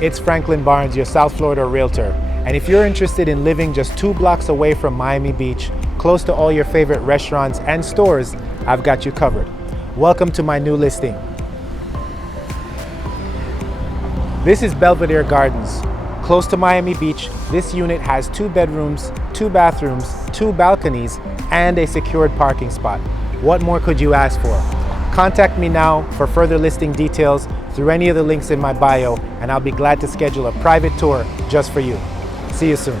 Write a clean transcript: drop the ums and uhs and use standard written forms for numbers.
It's Franklin Barnes, your South Florida realtor. And if you're interested in living just 2 blocks away from Miami Beach, close to all your favorite restaurants and stores, I've got you covered. Welcome to my new listing. This is Belvedere Gardens. Close to Miami Beach, this unit has 2 bedrooms, 2 bathrooms, 2 balconies, and a secured parking spot. What more could you ask for? Contact me now for further listing details through any of the links in my bio, and I'll be glad to schedule a private tour just for you. See you soon.